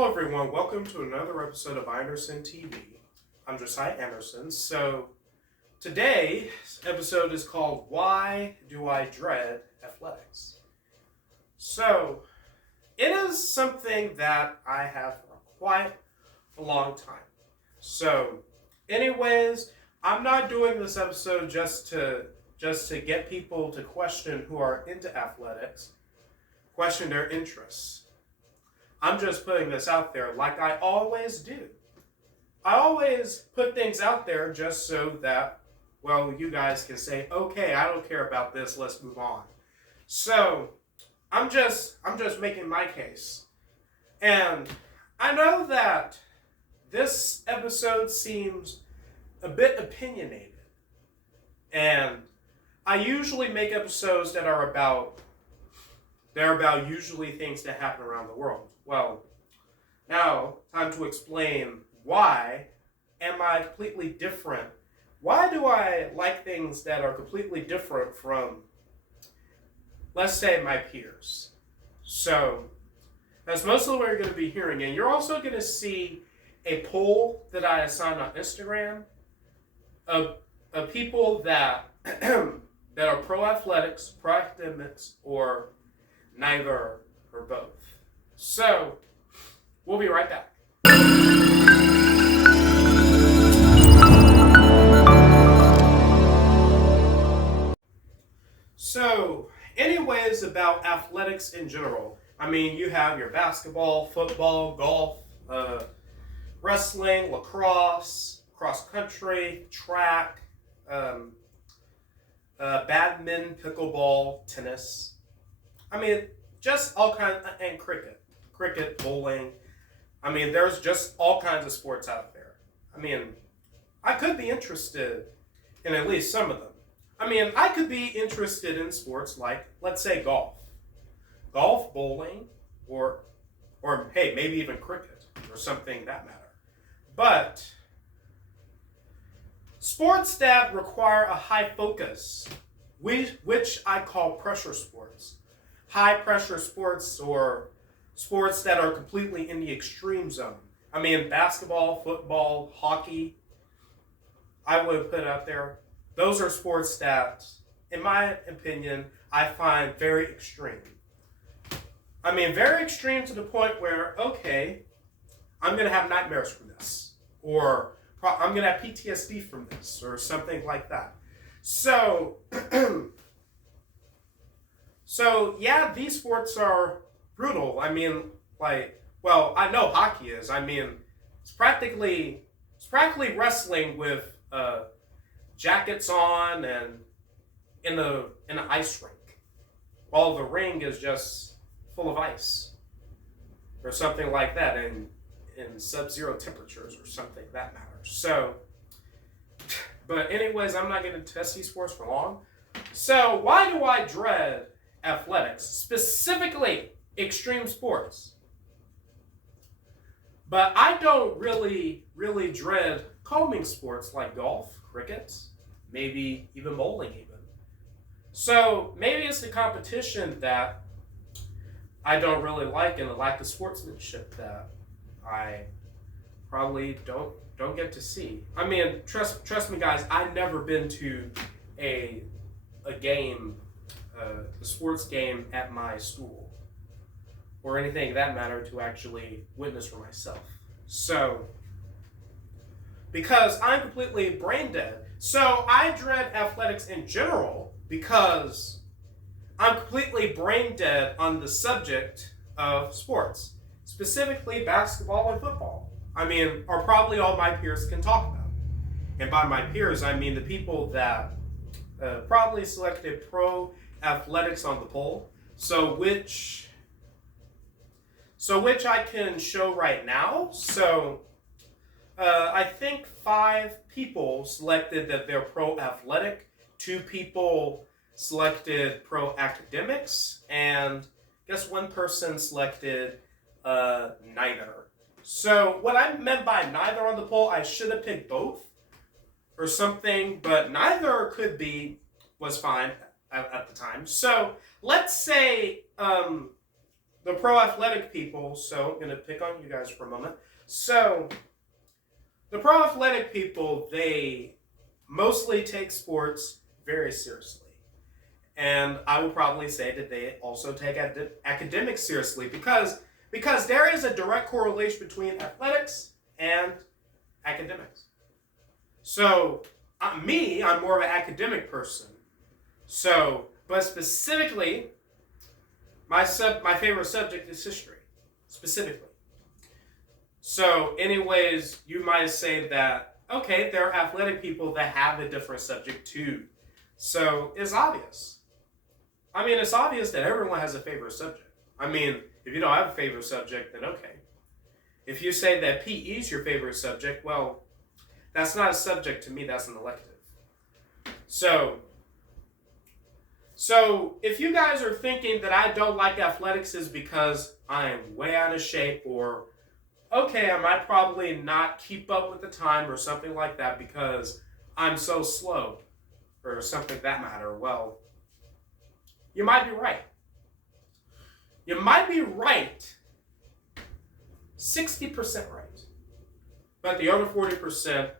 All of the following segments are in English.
Hello everyone, welcome to another episode of Anderson TV. I'm Josiah Anderson. So today's episode is called Why Do I Dread Athletics? So it is something that I have for quite a long time. So anyways, I'm not doing this episode just to get people to question who are into athletics, question their interests. I'm just putting this out there like I always do. I always put things out there just so that, well, you guys can say, okay, I don't care about this, let's move on. So, I'm just making my case. And I know that this episode seems a bit opinionated. And I usually make episodes that are about usually things that happen around the world. Well, now, time to explain why am I completely different? Why do I like things that are completely different from, let's say, my peers? So, that's mostly what you're going to be hearing. And you're also going to see a poll that I assigned on Instagram of people that, that are pro-athletics, pro-academics, or neither or both. So, we'll be right back. So, anyways, about athletics in general. I mean, you have your basketball, football, golf, wrestling, lacrosse, cross country, track, badminton, pickleball, tennis. I mean, just all kinds, and cricket, bowling. I mean, there's just all kinds of sports out there. I mean, I could be interested in at least some of them. I mean, I could be interested in sports like, let's say, golf, bowling, or hey, maybe even cricket or something that matter. But sports that require a high focus, which I call pressure sports. High pressure sports or sports that are completely in the extreme zone. I mean, basketball, football, hockey, I would put out there. Those are sports that, in my opinion, I find very extreme. I mean, very extreme to the point where, okay, I'm going to have nightmares from this. Or I'm going to have PTSD from this. Or something like that. So, yeah, these sports are brutal. I mean, I know hockey is. I mean, it's practically wrestling with jackets on and in an ice rink, while the ring is just full of ice or something like that, in sub-zero temperatures or something that matters. So, but anyways, I'm not going to test these sports for long. So, why do I dread athletics, specifically extreme sports? But I don't really dread calming sports like golf, cricket, maybe even bowling even. So maybe it's the competition that I don't really like and the lack of sportsmanship that I probably don't get to see. I mean, trust me guys, I've never been to a game, a sports game at my school or anything that matter to actually witness for myself. So, because I'm completely brain dead, so I dread athletics in general because I'm completely brain dead on the subject of sports, specifically basketball and football. I mean, are probably all my peers can talk about. And by my peers, I mean the people that probably selected pro athletics on the poll. So which I can show right now. So I think 5 people selected that they're pro-athletic, 2 people selected pro-academics, and I guess 1 person selected neither. So what I meant by neither on the poll, I should have picked both or something, but neither was fine at the time. So let's say the pro-athletic people, so I'm going to pick on you guys for a moment. So, the pro-athletic people, they mostly take sports very seriously. And I will probably say that they also take academics seriously because there is a direct correlation between athletics and academics. So, I'm more of an academic person. So, but specifically, my favorite subject is history, specifically. So, anyways, you might say that, okay, there are athletic people that have a different subject too. So, it's obvious. I mean, it's obvious that everyone has a favorite subject. I mean, if you don't have a favorite subject, then okay. If you say that PE is your favorite subject, well, that's not a subject to me, that's an elective. So if you guys are thinking that I don't like athletics is because I'm way out of shape, or okay, I might probably not keep up with the time or something like that because I'm so slow or something of that matter, well, you might be right. You might be right, 60% right. But the other 40%,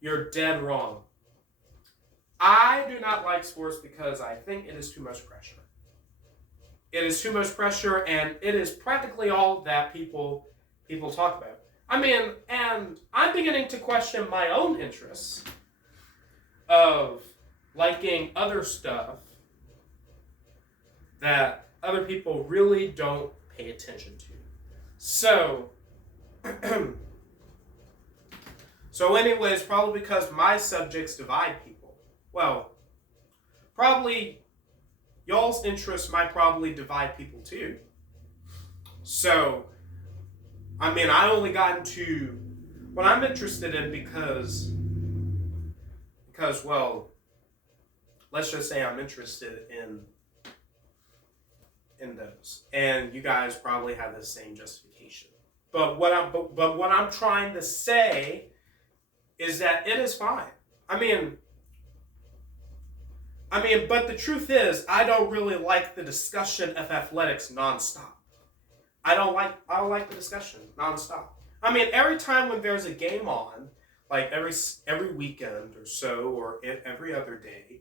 you're dead wrong. I do not like sports because I think it is too much pressure. It is too much pressure, and it is practically all that people talk about. I mean, and I'm beginning to question my own interests of liking other stuff that other people really don't pay attention to. So, anyways, probably because my subjects divide people. Well, probably y'all's interests might probably divide people too. So, I mean, I only got into what I'm interested in because, well, let's just say I'm interested in those, and you guys probably have the same justification. But what I'm trying to say is that it is fine. I mean, but the truth is, I don't really like the discussion of athletics nonstop. I don't like the discussion nonstop. I mean, every time when there's a game on, like every weekend or so, or every other day,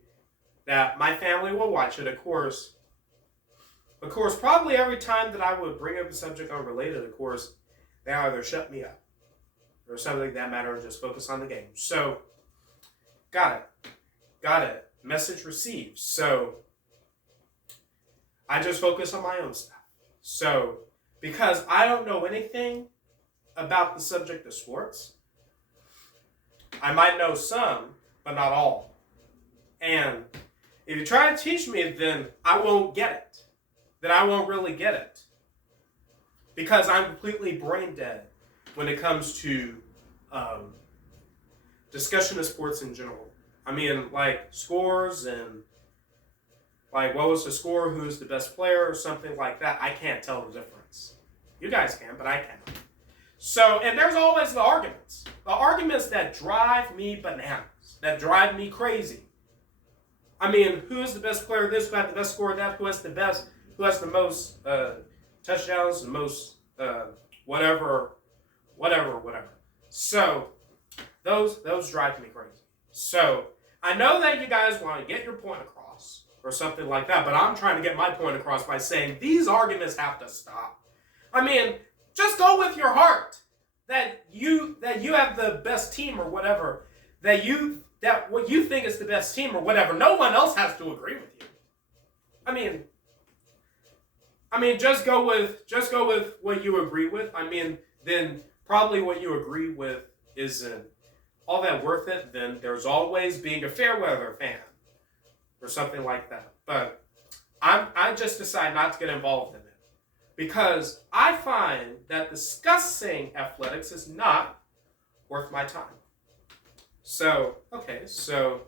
that my family will watch it. Of course, probably every time that I would bring up a subject unrelated, of course, they either shut me up or something like that matter and just focus on the game. So, got it. Message received. So, I just focus on my own stuff. So, because I don't know anything about the subject of sports, I might know some, but not all. And if you try to teach me, then I won't get it. Then I won't really get it. Because I'm completely brain dead when it comes to discussion of sports in general. I mean, like scores and like what was the score, who's the best player, or something like that. I can't tell the difference. You guys can, but I can't. So, and there's always the arguments. The arguments that drive me bananas, that drive me crazy. I mean, who is the best player of this, who had the best score of that, who has the most touchdowns, the most whatever. So, those drive me crazy. So, I know that you guys want to get your point across or something like that, but I'm trying to get my point across by saying these arguments have to stop. I mean, just go with your heart that you have the best team or whatever, that what you think is the best team or whatever. No one else has to agree with you. I mean, just go with what you agree with. I mean, then probably what you agree with isn't all that worth it. Then there's always being a fair weather fan or something like that. But I just decide not to get involved in it because I find that discussing athletics is not worth my time. So, okay, all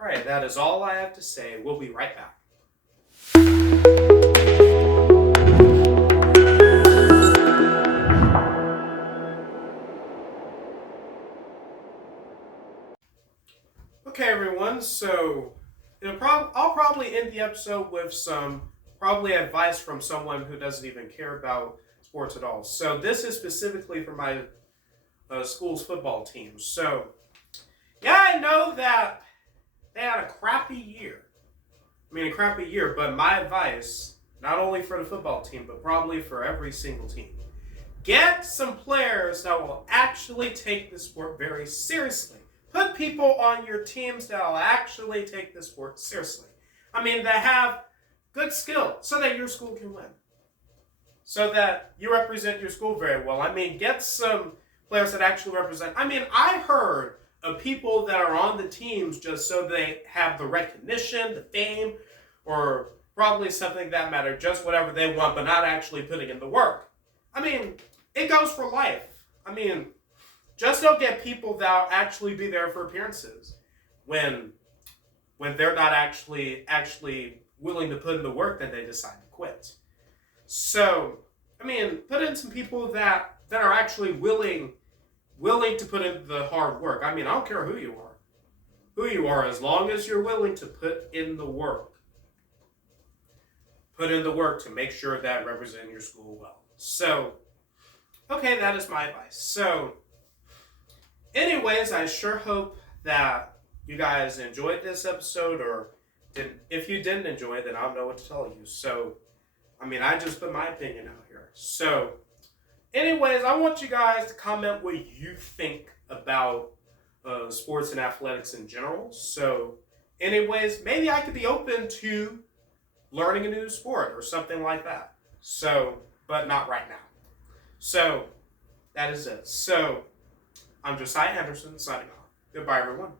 right, that is all I have to say. We'll be right back. Okay, everyone, so I'll probably end the episode with some probably advice from someone who doesn't even care about sports at all. So this is specifically for my school's football team. So, yeah, I know that they had a crappy year. A crappy year, but my advice, not only for the football team, but probably for every single team, get some players that will actually take the sport very seriously. Put people on your teams that will actually take the sport seriously. That have good skill so that your school can win. So that you represent your school very well. Get some players that actually represent. I heard of people that are on the teams just so they have the recognition, the fame, or probably something that matter, just whatever they want, but not actually putting in the work. It goes for life. Just don't get people that'll actually be there for appearances when they're not actually willing to put in the work, then they decide to quit. So, put in some people that are actually willing to put in the hard work. I don't care who you are, as long as you're willing to put in the work. Put in the work to make sure that represent your school well. So, okay, that is my advice. So, anyways, I sure hope that you guys enjoyed this episode, or if you didn't enjoy it, then I don't know what to tell you. So, I just put my opinion out here. So, anyways, I want you guys to comment what you think about sports and athletics in general. So, anyways, maybe I could be open to learning a new sport or something like that. So, but not right now. So, that is it. So, I'm Josiah Anderson signing off. Goodbye, everyone.